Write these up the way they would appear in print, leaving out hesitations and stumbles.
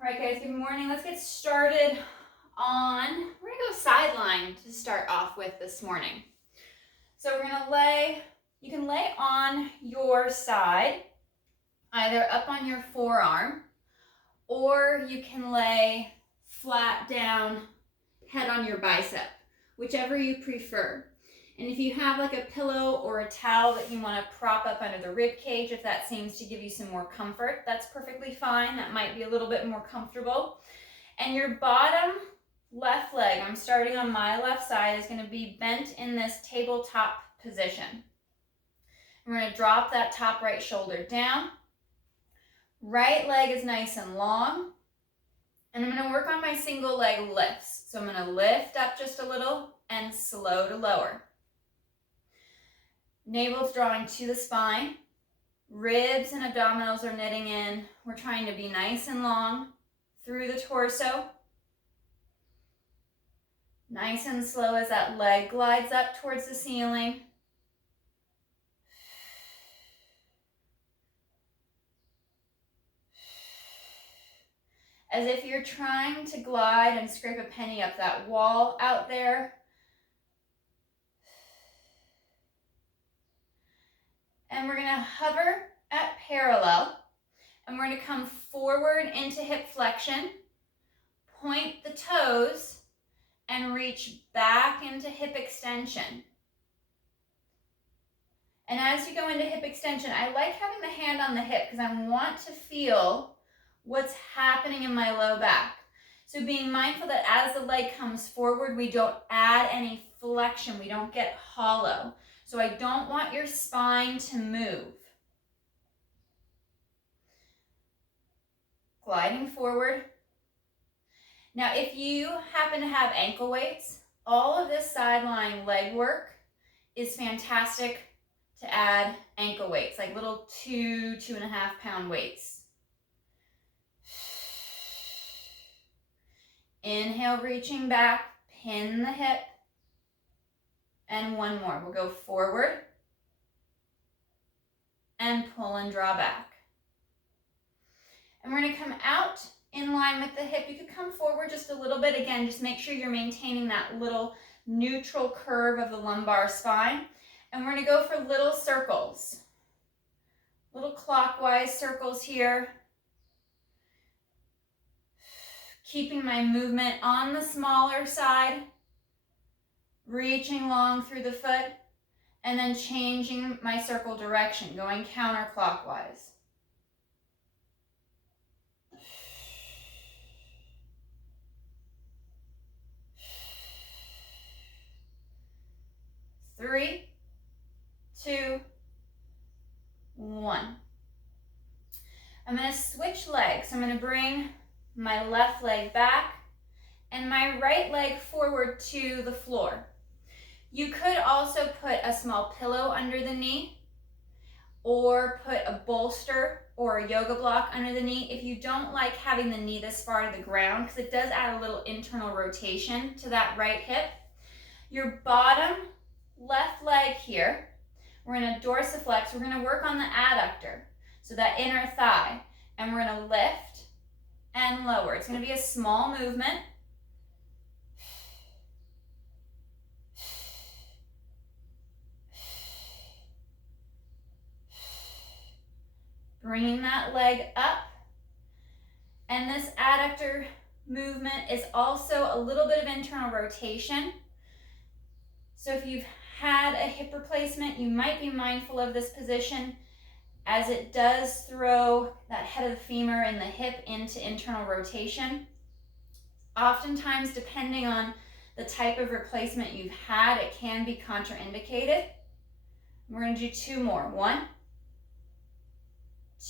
All right, guys, good morning. Let's get started we're gonna go sideline to start off with this morning. So we're gonna you can lay on your side, either up on your forearm, or you can lay flat down, head on your bicep, whichever you prefer. And if you have like a pillow or a towel that you want to prop up under the rib cage, if that seems to give you some more comfort, that's perfectly fine. That might be a little bit more comfortable. And your bottom left leg, I'm starting on my left side, is going to be bent in this tabletop position. We're going to drop that top right shoulder down. Right leg is nice and long. And I'm going to work on my single leg lifts. So I'm going to lift up just a little and slow to lower. Navel's drawing to the spine. Ribs and abdominals are knitting in. We're trying to be nice and long through the torso. Nice and slow as that leg glides up towards the ceiling. As if you're trying to glide and scrape a penny up that wall out there. And we're going to hover at parallel, and we're going to come forward into hip flexion, point the toes, and reach back into hip extension. And as you go into hip extension, I like having the hand on the hip because I want to feel what's happening in my low back. So being mindful that as the leg comes forward, we don't add any flexion, we don't get hollow. So I don't want your spine to move. Gliding forward. Now, if you happen to have ankle weights, all of this sideline leg work is fantastic to add ankle weights, like little 2.5 pound weights. Inhale, reaching back, pin the hip. And one more. We'll go forward and pull and draw back. And we're going to come out in line with the hip. You could come forward just a little bit. Again, just make sure you're maintaining that little neutral curve of the lumbar spine. And we're going to go for little circles. Little clockwise circles here. Keeping my movement on the smaller side. Reaching long through the foot, and then changing my circle direction, going counterclockwise. Three, two, one. I'm going to switch legs. I'm going to bring my left leg back and my right leg forward to the floor. You could also put a small pillow under the knee or put a bolster or a yoga block under the knee if you don't like having the knee this far to the ground, because it does add a little internal rotation to that right hip. Your bottom left leg here, we're going to dorsiflex. We're going to work on the adductor, so that inner thigh, and we're going to lift and lower. It's going to be a small movement. Bringing that leg up. And this adductor movement is also a little bit of internal rotation. So if you've had a hip replacement, you might be mindful of this position, as it does throw that head of the femur and the hip into internal rotation. Oftentimes, depending on the type of replacement you've had, it can be contraindicated. We're going to do two more. 1,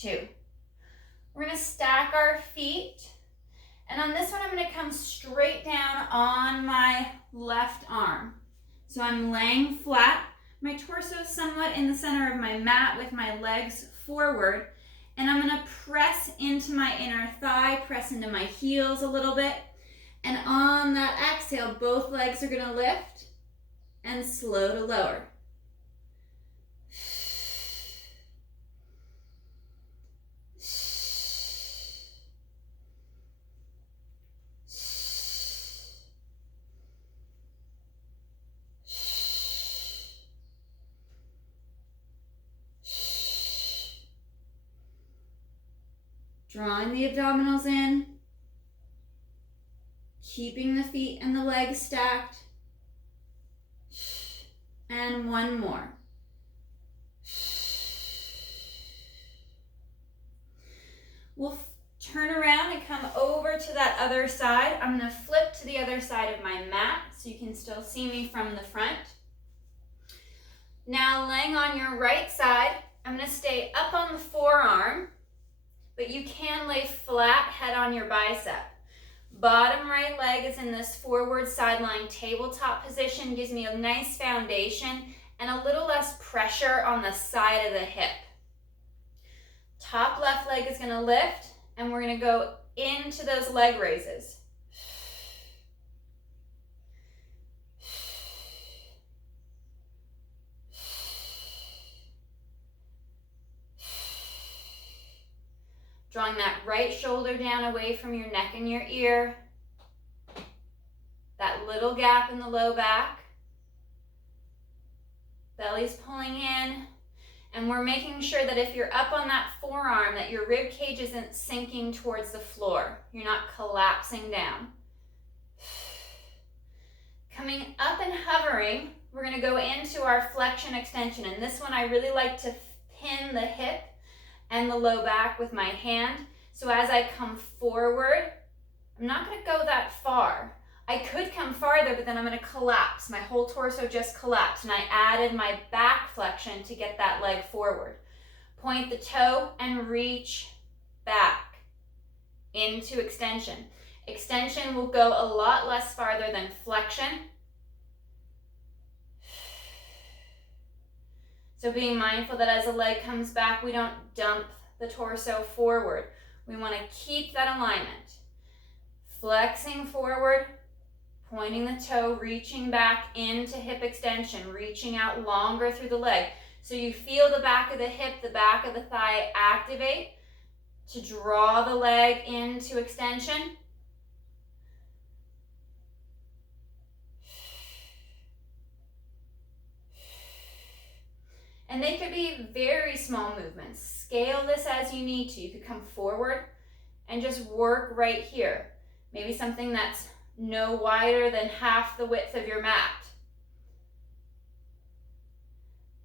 2. We're going to stack our feet. And on this one, I'm going to come straight down on my left arm. So I'm laying flat. My torso is somewhat in the center of my mat with my legs forward. And I'm going to press into my inner thigh, press into my heels a little bit. And on that exhale, both legs are going to lift and slow to lower. Drawing the abdominals in, keeping the feet and the legs stacked, and one more. We'll turn around and come over to that other side. I'm going to flip to the other side of my mat so you can still see me from the front. Now laying on your right side, I'm going to stay up on the forearm, but you can lay flat head on your bicep. Bottom right leg is in this forward sideline tabletop position, gives me a nice foundation and a little less pressure on the side of the hip. Top left leg is going to lift, and we're going to go into those leg raises. Drawing that right shoulder down away from your neck and your ear. That little gap in the low back. Belly's pulling in. And we're making sure that if you're up on that forearm, that your rib cage isn't sinking towards the floor. You're not collapsing down. Coming up and hovering, we're going to go into our flexion extension. And this one I really like to pin the hip and the low back with my hand. So as I come forward, I'm not going to go that far. I could come farther, but then I'm going to collapse. My whole torso just collapsed, and I added my back flexion to get that leg forward. Point the toe and reach back into extension. Extension will go a lot less farther than flexion. So being mindful that as the leg comes back, we don't dump the torso forward. We want to keep that alignment. Flexing forward, pointing the toe, reaching back into hip extension, reaching out longer through the leg. So you feel the back of the hip, the back of the thigh activate to draw the leg into extension. And they could be very small movements. Scale this as you need to. You could come forward and just work right here. Maybe something that's no wider than half the width of your mat.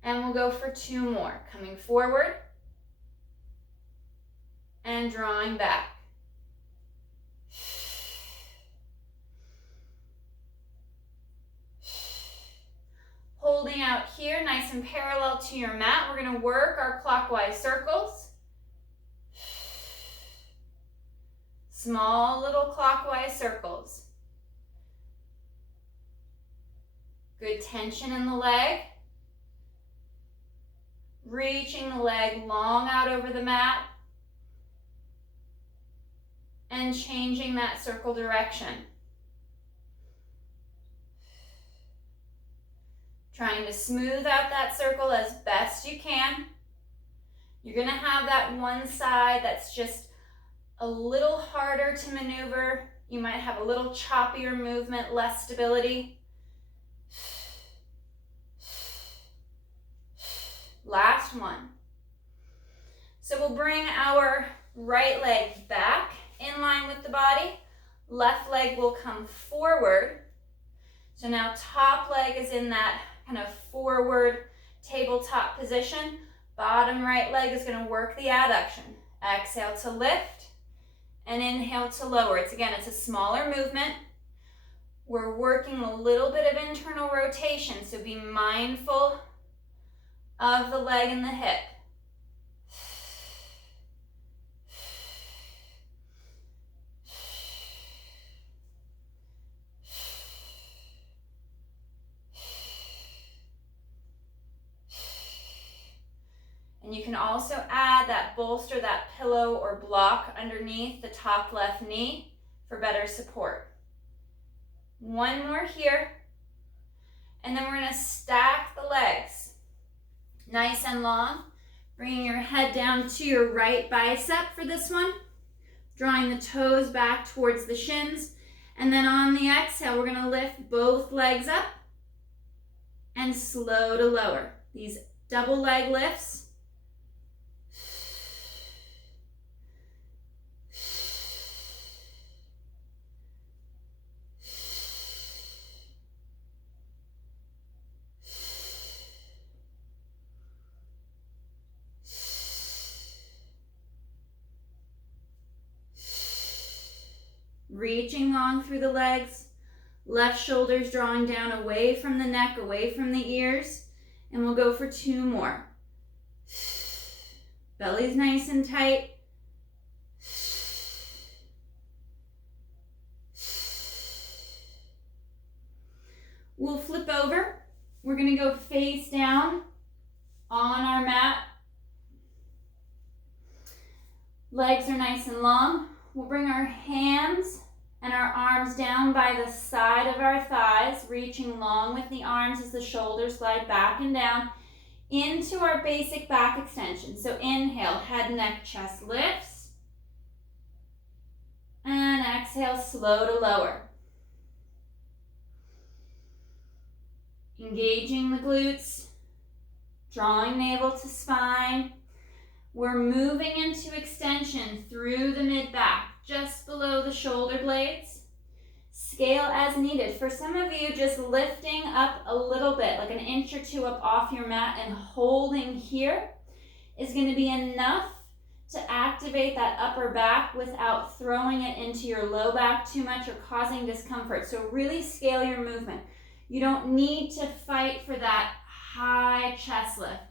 And we'll go for 2 more. Coming forward and drawing back. Holding out here, nice and parallel to your mat. We're going to work our clockwise circles. Small little clockwise circles. Good tension in the leg. Reaching the leg long out over the mat. And changing that circle direction. Trying to smooth out that circle as best you can. You're going to have that one side that's just a little harder to maneuver. You might have a little choppier movement, less stability. Last one. So we'll bring our right leg back in line with the body. Left leg will come forward. So now top leg is in that kind of forward tabletop position. Bottom right leg is going to work the adduction. Exhale to lift and inhale to lower. It's a smaller movement. We're working a little bit of internal rotation, so be mindful of the leg and the hip. And you can also add that bolster, that pillow or block underneath the top left knee for better support. One more here. And then we're going to stack the legs. Nice and long. Bringing your head down to your right bicep for this one. Drawing the toes back towards the shins. And then on the exhale, we're going to lift both legs up and slow to lower. These double leg lifts. reaching long through the legs. Left shoulder's drawing down away from the neck, away from the ears. And we'll go for 2 more. Belly's nice and tight. We'll flip over. We're going to go face down on our mat. Legs are nice and long. We'll bring our hands and our arms down by the side of our thighs, reaching long with the arms as the shoulders slide back and down into our basic back extension. So inhale, head, neck, chest lifts. And exhale, slow to lower. Engaging the glutes, drawing navel to spine. We're moving into extension through the mid-back, just below the shoulder blades. Scale as needed. For some of you, just lifting up a little bit, like an inch or 2 up off your mat and holding here is going to be enough to activate that upper back without throwing it into your low back too much or causing discomfort. So really scale your movement. You don't need to fight for that high chest lift,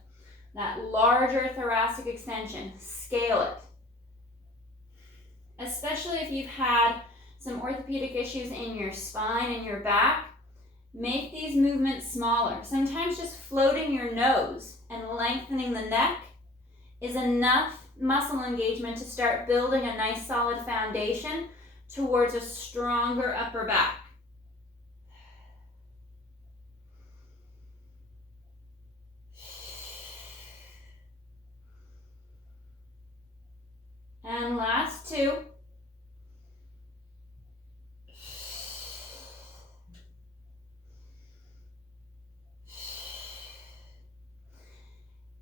that larger thoracic extension. Scale it. Especially if you've had some orthopedic issues in your spine and your back, make these movements smaller. Sometimes just floating your nose and lengthening the neck is enough muscle engagement to start building a nice solid foundation towards a stronger upper back. And last 2.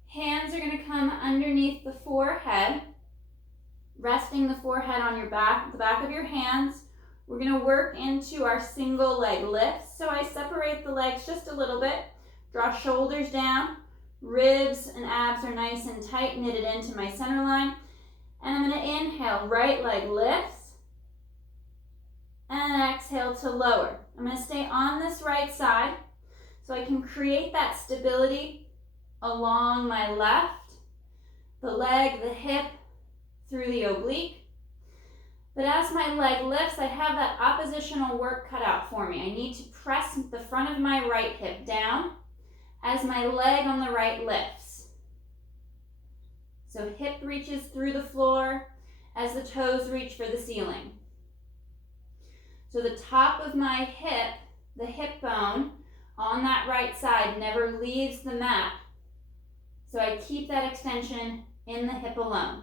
Hands are going to come underneath the forehead, resting the forehead on your back, the back of your hands. We're going to work into our single leg lifts. So I separate the legs just a little bit, draw shoulders down, ribs and abs are nice and tight, knitted into my center line. And I'm going to inhale, right leg lifts, and exhale to lower. I'm going to stay on this right side so I can create that stability along my left, the leg, the hip, through the oblique. But as my leg lifts, I have that oppositional work cut out for me. I need to press the front of my right hip down as my leg on the right lifts. So hip reaches through the floor as the toes reach for the ceiling. So the top of my hip, the hip bone on that right side never leaves the mat. So I keep that extension in the hip alone.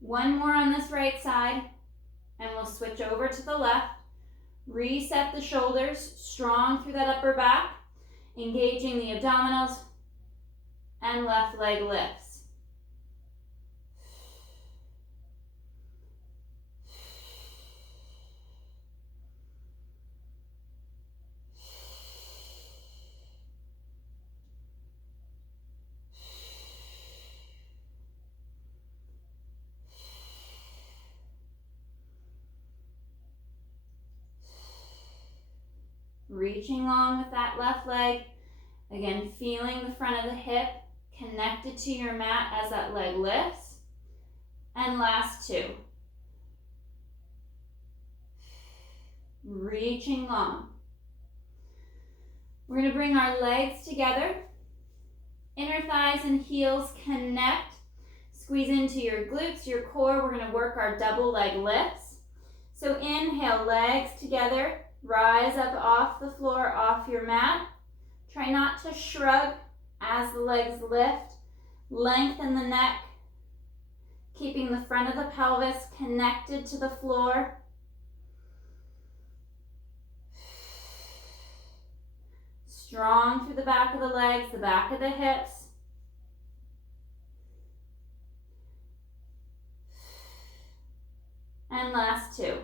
1 more on this right side, and we'll switch over to the left. Reset the shoulders, strong through that upper back, engaging the abdominals, and left leg lifts. Reaching long with that left leg. Again, feeling the front of the hip connected to your mat as that leg lifts. And last 2. Reaching long. We're going to bring our legs together. Inner thighs and heels connect. Squeeze into your glutes, your core. We're going to work our double leg lifts. So inhale, legs together. Rise up off the floor, off your mat. Try not to shrug as the legs lift. Lengthen the neck, keeping the front of the pelvis connected to the floor. Strong through the back of the legs, the back of the hips. And last 2.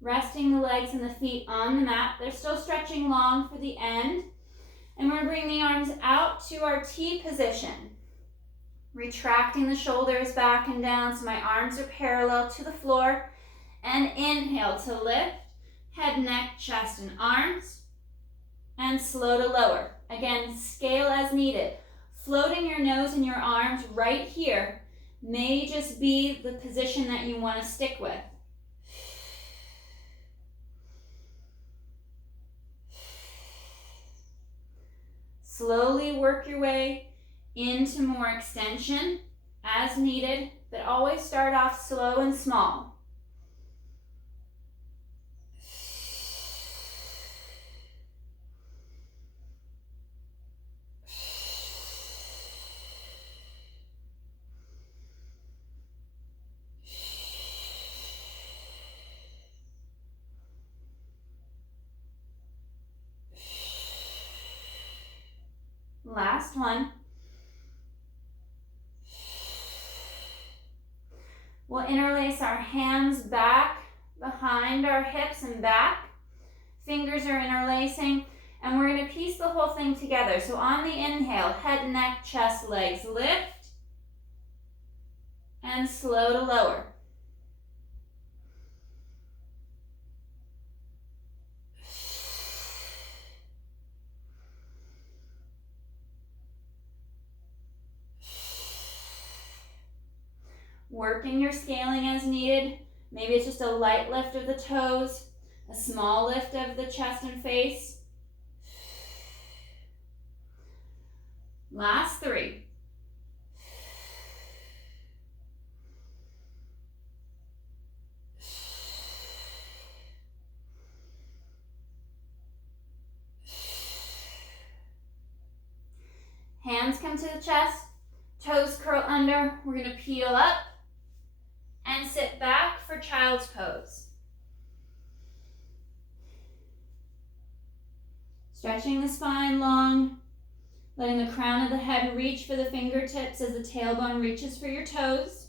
Resting the legs and the feet on the mat. They're still stretching long for the end. And we're going to bring the arms out to our T position. Retracting the shoulders back and down so my arms are parallel to the floor. And inhale to lift, head, neck, chest, and arms. And slow to lower. Again, scale as needed. Floating your nose and your arms right here may just be the position that you want to stick with. Slowly work your way into more extension as needed, but always start off slow and small. Last one. We'll interlace our hands back behind our hips and back. Fingers are interlacing, and we're going to piece the whole thing together. So on the inhale, head, neck, chest, legs, lift, and slow to lower. Working your scaling as needed. Maybe it's just a light lift of the toes, a small lift of the chest and face. Last three. Hands come to the chest, toes curl under. We're going to peel up and sit back for child's pose. Stretching the spine long, letting the crown of the head reach for the fingertips as the tailbone reaches for your toes.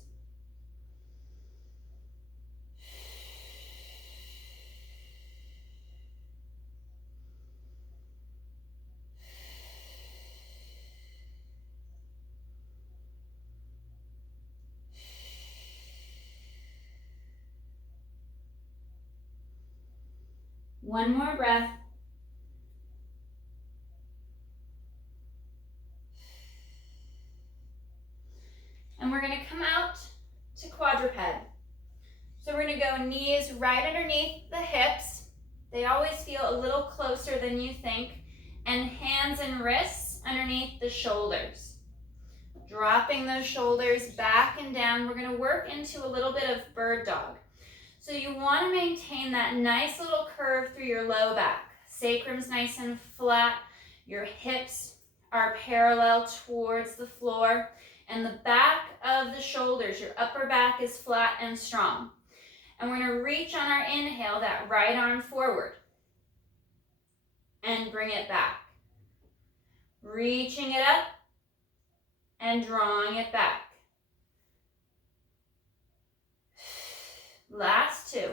One more breath. And we're going to come out to quadruped. So we're going to go knees right underneath the hips. They always feel a little closer than you think. And hands and wrists underneath the shoulders. Dropping those shoulders back and down. We're going to work into a little bit of bird dog. So you want to maintain that nice little curve through your low back. Sacrum's nice and flat. Your hips are parallel towards the floor. And the back of the shoulders, your upper back is flat and strong. And we're going to reach on our inhale that right arm forward. And bring it back. Reaching it up and drawing it back. Last two.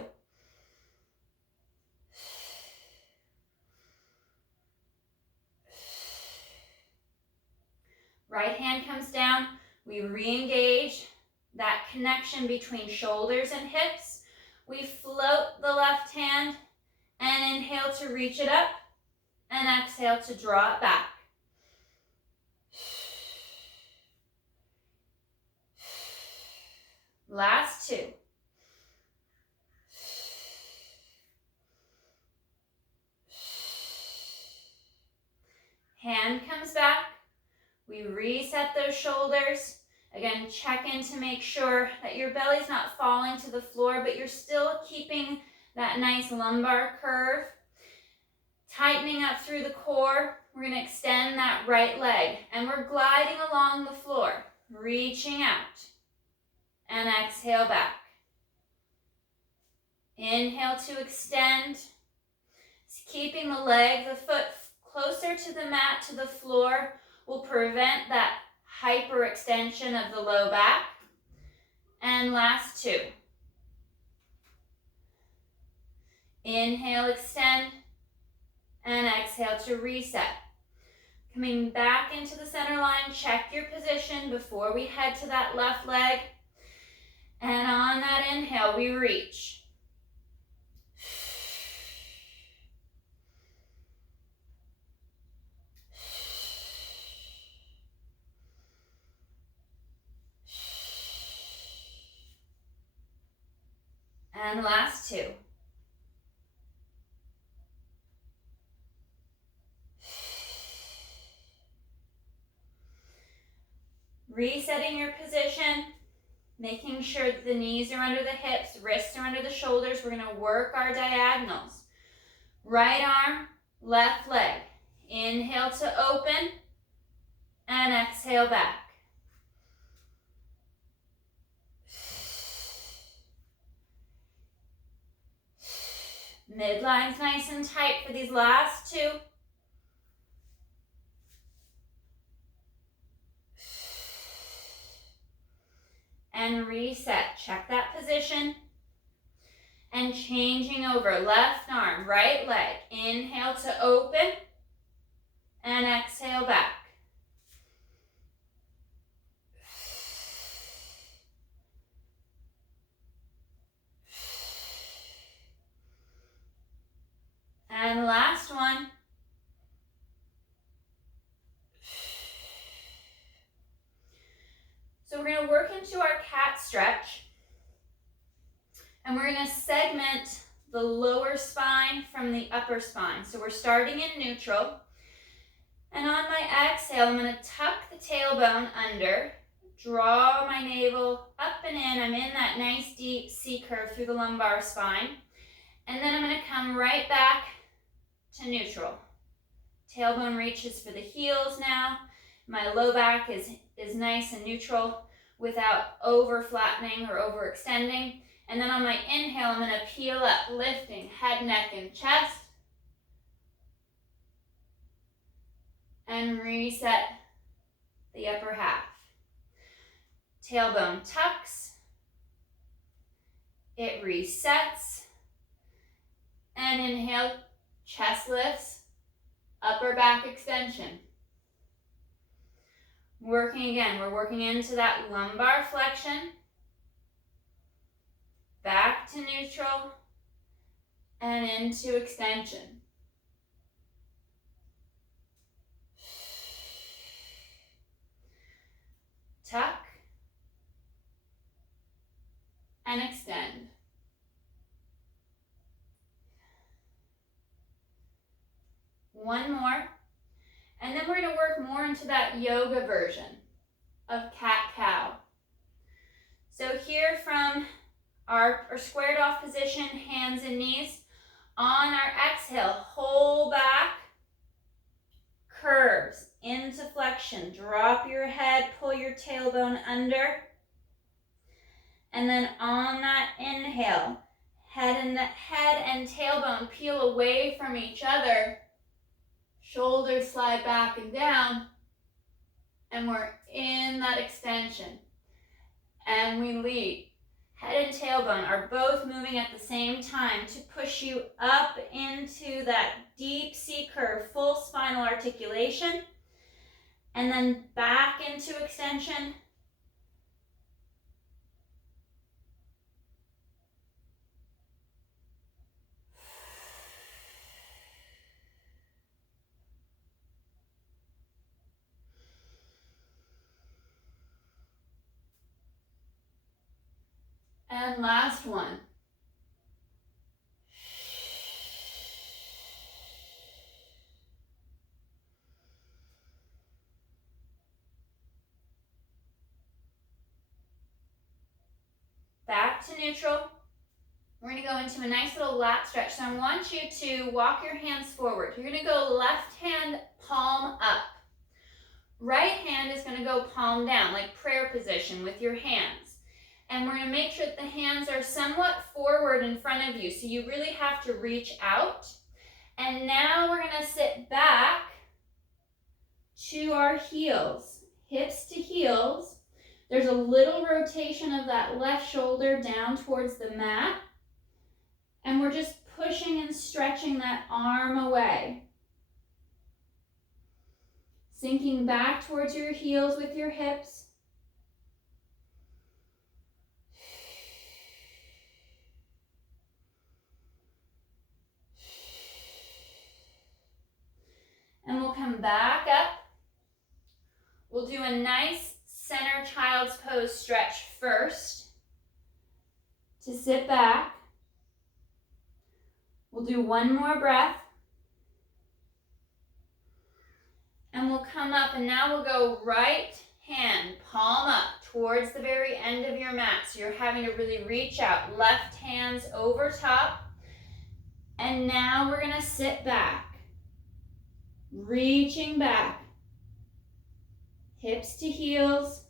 Right hand comes down. We re-engage that connection between shoulders and hips. We float the left hand and inhale to reach it up and exhale to draw it back. Last two. Hand comes back. We reset those shoulders. Again, check in to make sure that your belly's not falling to the floor, but you're still keeping that nice lumbar curve. Tightening up through the core. We're going to extend that right leg. And we're gliding along the floor. Reaching out. And exhale back. Inhale to extend. Keeping the leg, the foot closer to the mat, to the floor, will prevent that hyperextension of the low back. And last two. Inhale, extend, and exhale to reset. Coming back into the center line, check your position before we head to that left leg. And on that inhale, we reach. And last two. Resetting your position, making sure that the knees are under the hips, wrists are under the shoulders. We're going to work our diagonals. Right arm, left leg. Inhale to open and exhale back. Midline's nice and tight for these last two. And reset. Check that position. And changing over. Left arm, right leg. Inhale to open. And exhale back. And last one. So we're going to work into our cat stretch. And we're going to segment the lower spine from the upper spine. So we're starting in neutral. And on my exhale, I'm going to tuck the tailbone under, draw my navel up and in. I'm in that nice deep C curve through the lumbar spine. And then I'm going to come right back to neutral. Tailbone reaches for the heels now. My low back is nice and neutral without over flattening or overextending. And then on my inhale, I'm going to peel up, lifting head, neck, and chest. And reset the upper half. Tailbone tucks. It resets. And inhale, chest lifts, upper back extension. Working again, we're working into that lumbar flexion. Back to neutral and into extension. Tuck and extend. One more. And then we're going to work more into that yoga version of cat-cow. So here from our squared off position, hands and knees. On our exhale, hold back, curves into flexion. Drop your head, pull your tailbone under. And then on that inhale, head and tailbone peel away from each other. Shoulders slide back and down. And we're in that extension. And we lead. Head and tailbone are both moving at the same time to push you up into that deep C curve, full spinal articulation. And then back into extension. And last one. Back to neutral. We're going to go into a nice little lat stretch. So I want you to walk your hands forward. You're going to go left hand palm up. Right hand is going to go palm down, like prayer position with your hands. And we're going to make sure that the hands are somewhat forward in front of you. So you really have to reach out. And now we're going to sit back to our heels, hips to heels. There's a little rotation of that left shoulder down towards the mat. And we're just pushing and stretching that arm away. Sinking back towards your heels with your hips. And we'll come back up. We'll do a nice center child's pose stretch first to sit back. We'll do one more breath. And we'll come up, and now we'll go right hand, palm up towards the very end of your mat. So you're having to really reach out. Left hand's over top. And now we're gonna sit back. Reaching back. Hips to heels.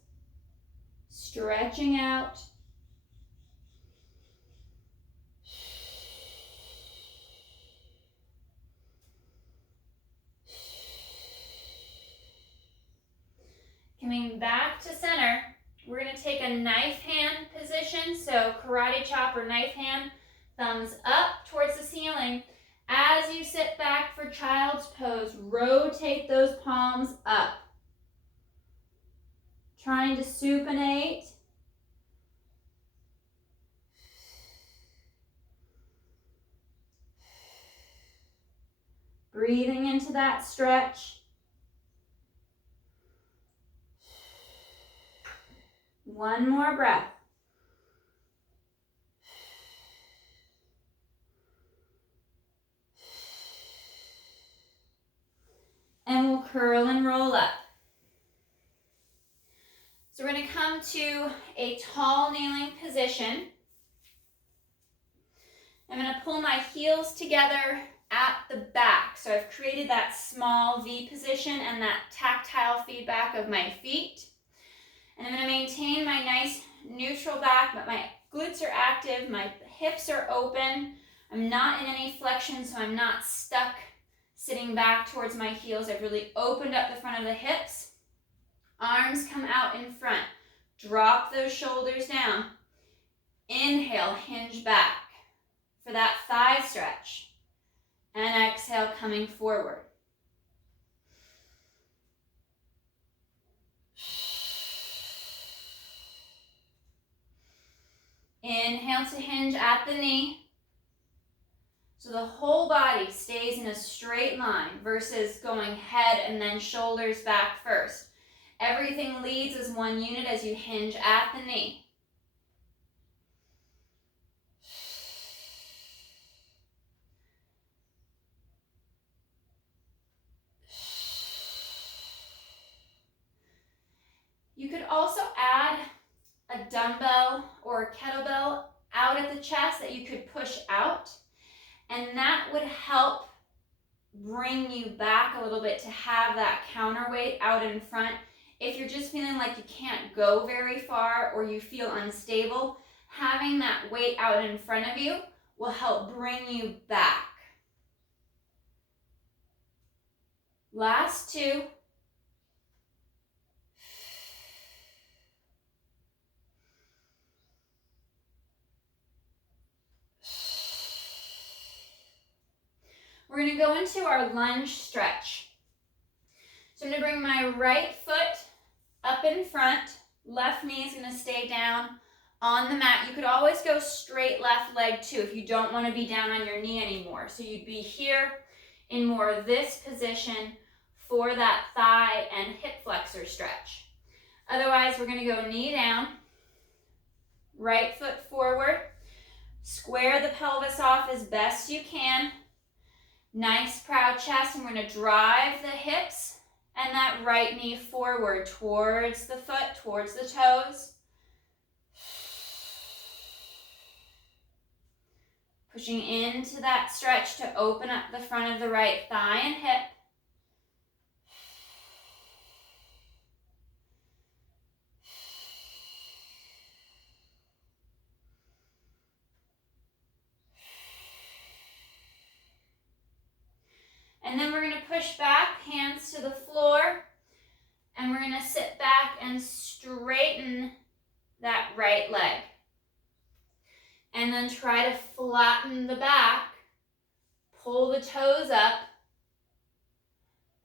Stretching out. Coming back to center, we're going to take a knife hand position. So karate chop or knife hand, thumbs up towards the ceiling. As you sit back for child's pose, rotate those palms up. Trying to supinate. Breathing into that stretch. One more breath. And we'll curl and roll up. So we're going to come to a tall kneeling position. I'm going to pull my heels together at the back. So I've created that small V position and that tactile feedback of my feet. And I'm going to maintain my nice neutral back, but my glutes are active, my hips are open. I'm not in any flexion, so I'm not stuck sitting back towards my heels. I've really opened up the front of the hips. Arms come out in front. Drop those shoulders down. Inhale, hinge back for that thigh stretch. And exhale, coming forward. Inhale to hinge at the knee. So the whole body stays in a straight line versus going head and then shoulders back first. Everything leads as one unit as you hinge at the knee. You could also add a dumbbell or a kettlebell out at the chest that you could push out, and that would help bring you back a little bit to have that counterweight out in front. If you're just feeling like you can't go very far or you feel unstable, having that weight out in front of you will help bring you back. Last two. We're going to go into our lunge stretch. So I'm going to bring my right foot up in front. Left knee is going to stay down on the mat. You could always go straight left leg too if you don't want to be down on your knee anymore. So you'd be here in more of this position for that thigh and hip flexor stretch. Otherwise, we're going to go knee down, right foot forward, square the pelvis off as best you can. Nice proud chest, and we're going to drive the hips and that right knee forward towards the foot, towards the toes. Pushing into that stretch to open up the front of the right thigh and hip. And then we're going to push back, hands to the floor, and we're going to sit back and straighten that right leg. And then try to flatten the back, pull the toes up,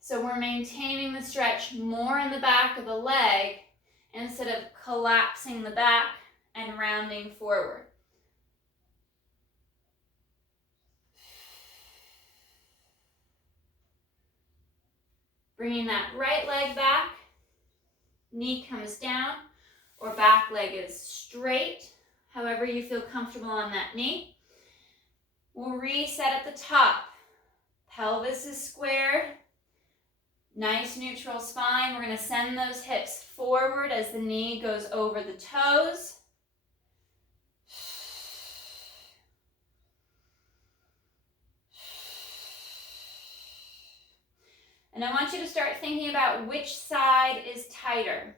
So we're maintaining the stretch more in the back of the leg instead of collapsing the back and rounding forward. Bringing that right leg back, knee comes down, or back leg is straight, however you feel comfortable on that knee. We'll reset at the top. Pelvis is squared. Nice neutral spine. We're going to send those hips forward as the knee goes over the toes. And I want you to start thinking about which side is tighter.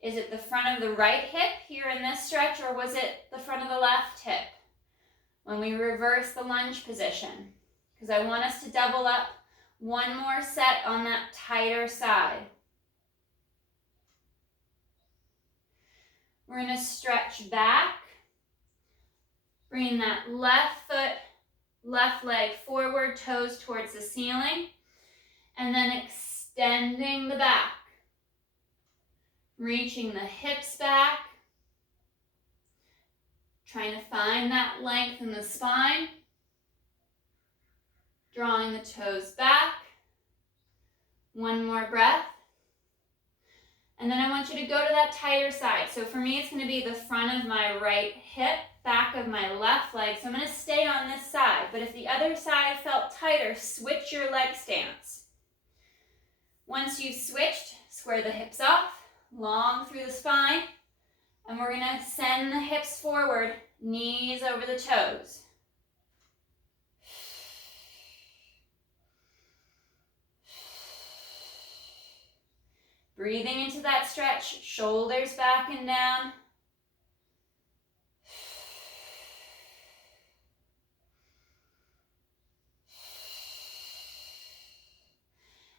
Is it the front of the right hip here in this stretch, or was it the front of the left hip when we reverse the lunge position? Because I want us to double up one more set on that tighter side. We're going to stretch back, bringing that left foot, left leg forward, toes towards the ceiling, and then extending the back. Reaching the hips back, trying to find that length in the spine, drawing the toes back. One more breath. And then I want you to go to that tighter side. So for me, it's going to be the front of my right hip, back of my left leg. So I'm going to stay on this side. But if the other side felt tighter, switch your leg stance. Once you've switched, square the hips off, long through the spine. And we're going to send the hips forward, knees over the toes. Breathing into that stretch, shoulders back and down.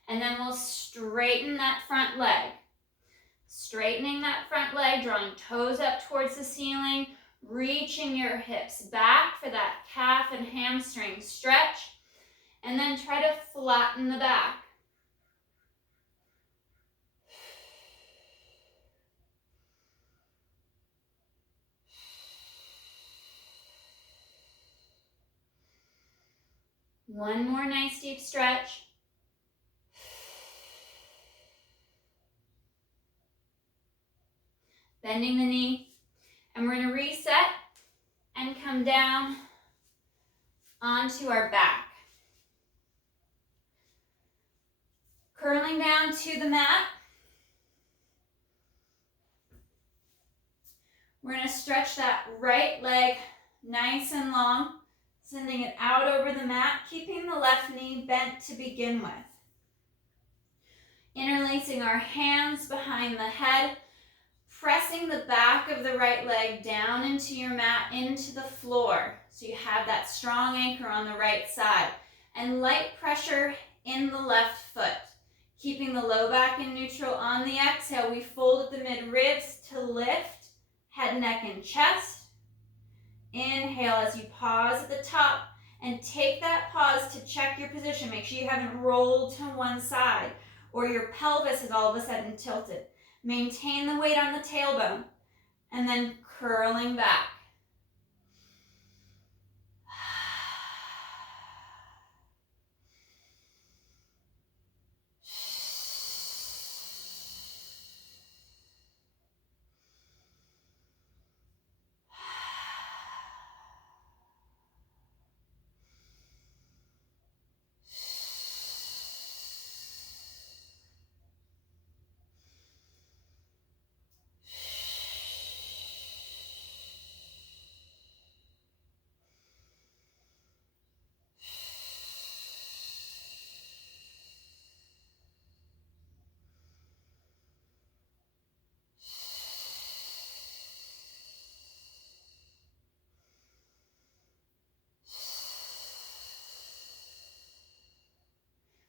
And then we'll straighten that front leg. Straightening that front leg, drawing toes up towards the ceiling, reaching your hips back for that calf and hamstring stretch, and then try to flatten the back. One more nice deep stretch. Bending the knee, and we're going to reset and come down onto our back. Curling down to the mat. We're going to stretch that right leg nice and long, sending it out over the mat, keeping the left knee bent to begin with. Interlacing our hands behind the head, pressing the back of the right leg down into your mat, into the floor. So you have that strong anchor on the right side. And light pressure in the left foot. Keeping the low back in neutral on the exhale, we fold at the mid-ribs to lift, head, neck, and chest. Inhale as you pause at the top, and take that pause to check your position. Make sure you haven't rolled to one side or your pelvis is all of a sudden tilted. Maintain the weight on the tailbone, and then curling back.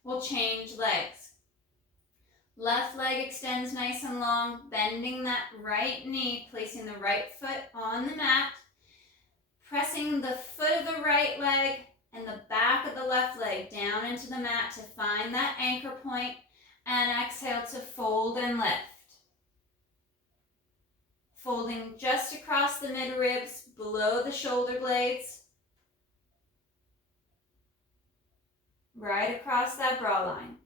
We'll change legs. Left leg extends nice and long, bending that right knee, placing the right foot on the mat, pressing the foot of the right leg and the back of the left leg down into the mat to find that anchor point, And exhale to fold and lift. Folding just across the mid-ribs, below the shoulder blades. Right across that bra line.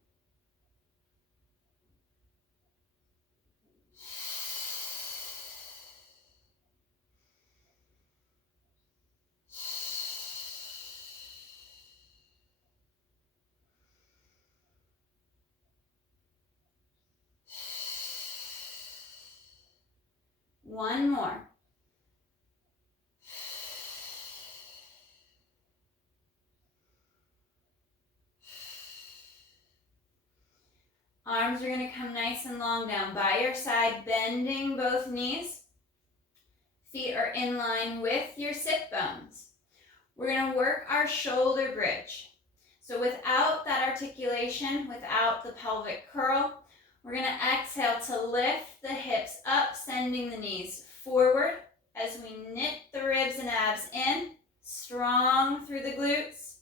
One more. Arms are going to come nice and long down by your side, bending both knees. Feet are in line with your sit bones. We're going to work our shoulder bridge. So without that articulation, without the pelvic curl, we're going to exhale to lift the hips up, sending the knees forward as we knit the ribs and abs in, strong through the glutes,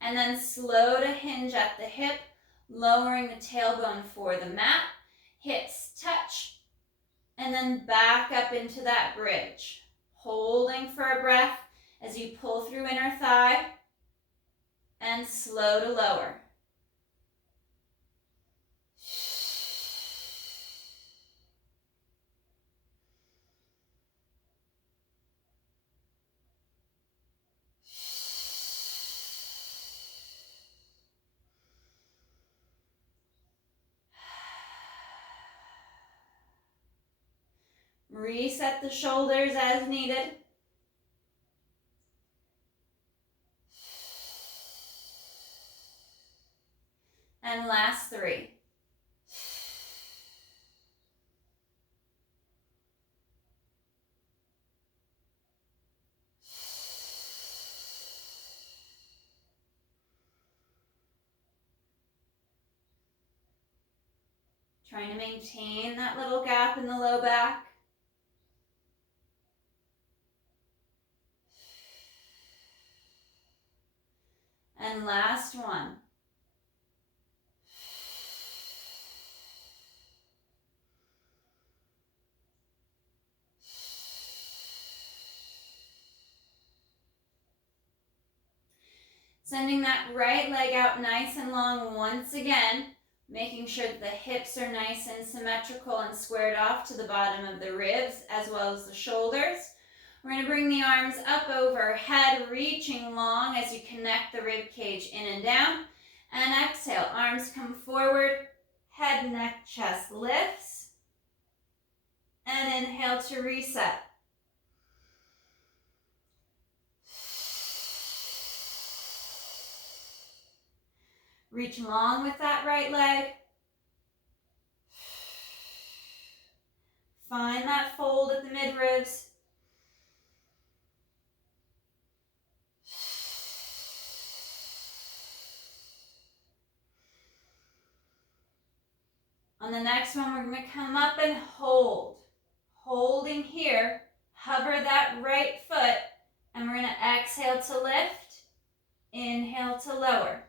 and then slow to hinge at the hip, lowering the tailbone for the mat, hips touch, and then back up into that bridge. Holding for a breath as you pull through inner thigh, and slow to lower. Reset the shoulders as needed. And last 3. Trying to maintain that little gap in the low back. And last one. Sending that right leg out nice and long once again, making sure that the hips are nice and symmetrical and squared off to the bottom of the ribs as well as the shoulders. We're going to bring the arms up overhead, reaching long as you connect the rib cage in and down. And exhale, arms come forward, head, neck, chest lifts. And inhale to reset. Reach long with that right leg. Find that fold at the mid-ribs. On the next one, we're going to come up and hold. Holding here, hover that right foot, and we're going to exhale to lift, inhale to lower.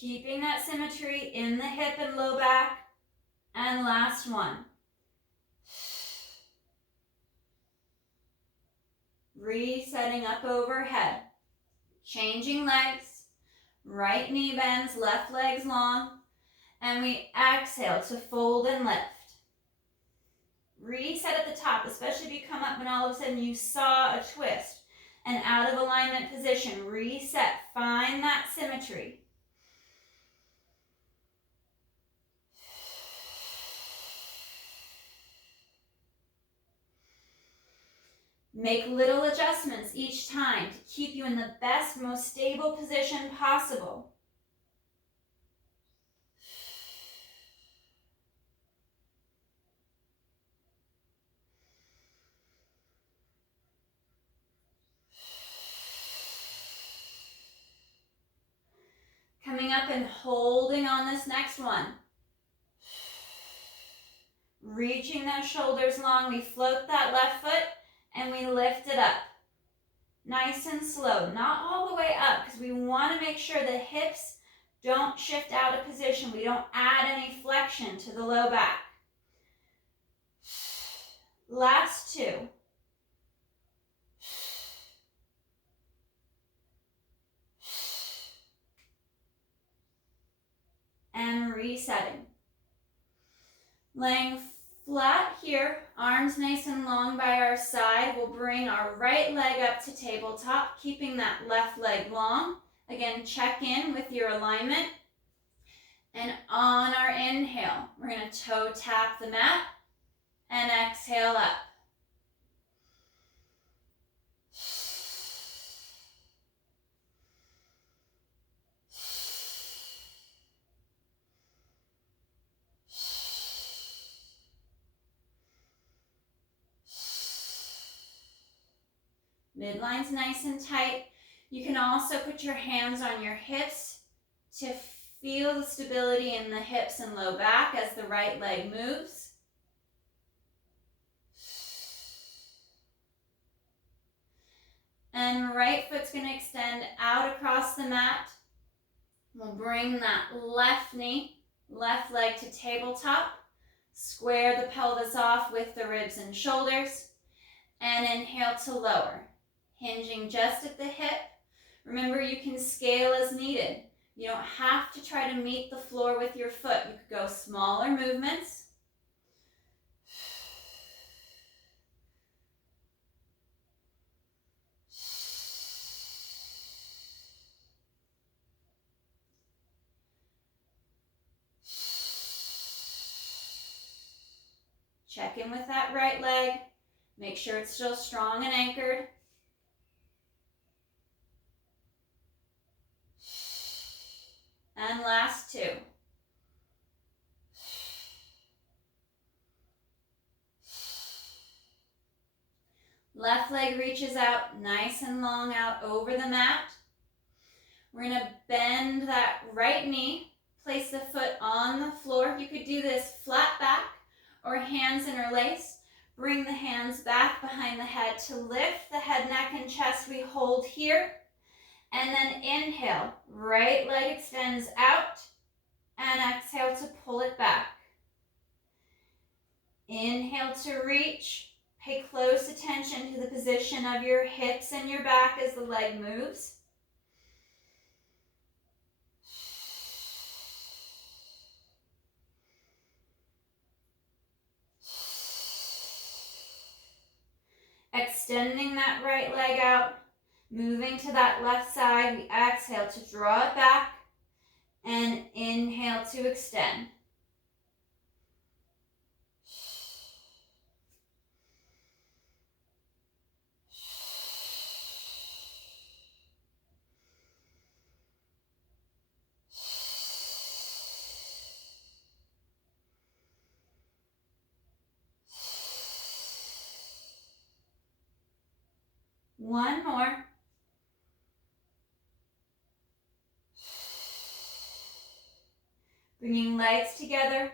Keeping that symmetry in the hip and low back. And last one. Resetting up overhead. Changing legs. Right knee bends, left leg's long. And we exhale to fold and lift. Reset at the top, especially if you come up and all of a sudden you saw a twist. And out of alignment position, reset. Find that symmetry. Make little adjustments each time to keep you in the best, most stable position possible. Coming up and holding on this next one. Reaching those shoulders long, we float that left foot and we lift it up. Nice and slow, not all the way up, because we want to make sure the hips don't shift out of position. We don't add any flexion to the low back. Last two. And resetting. Laying flat here, arms nice and long by our side. We'll bring our right leg up to tabletop, keeping that left leg long. Again, check in with your alignment. And on our inhale, we're going to toe tap the mat and exhale up. Midline's nice and tight. You can also put your hands on your hips to feel the stability in the hips and low back as the right leg moves. And right foot's going to extend out across the mat. We'll bring that left knee, left leg to tabletop. Square the pelvis off with the ribs and shoulders. And inhale to lower. Hinging just at the hip. Remember, you can scale as needed. You don't have to try to meet the floor with your foot. You could go smaller movements. Check in with that right leg. Make sure it's still strong and anchored. And last two. Left leg reaches out nice and long out over the mat. We're going to bend that right knee. Place the foot on the floor. You could do this flat back or hands interlace. Bring the hands back behind the head to lift the head, neck, and chest. We hold here. And then inhale, right leg extends out, and exhale to pull it back. Inhale to reach. Pay close attention to the position of your hips and your back as the leg moves. Extending that right leg out. Moving to that left side, we exhale to draw it back and inhale to extend. One more. Bringing legs together,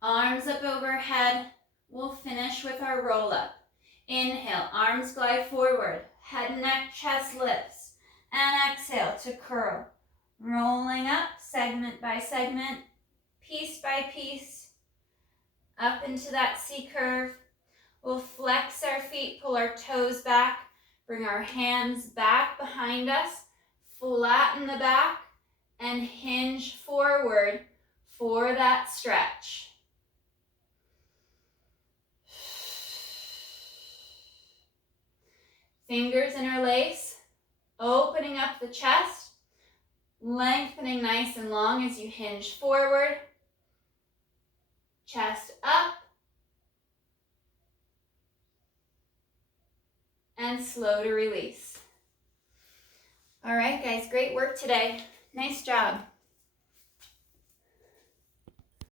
arms up overhead. We'll finish with our roll up. Inhale, arms glide forward, head, neck, chest lifts, and exhale to curl. Rolling up, segment by segment, piece by piece, up into that C curve. We'll flex our feet, pull our toes back, bring our hands back behind us, flatten the back, and hinge forward for that stretch. Fingers interlace, opening up the chest, lengthening nice and long as you hinge forward. Chest up. And slow to release. All right, guys, great work today. Nice job.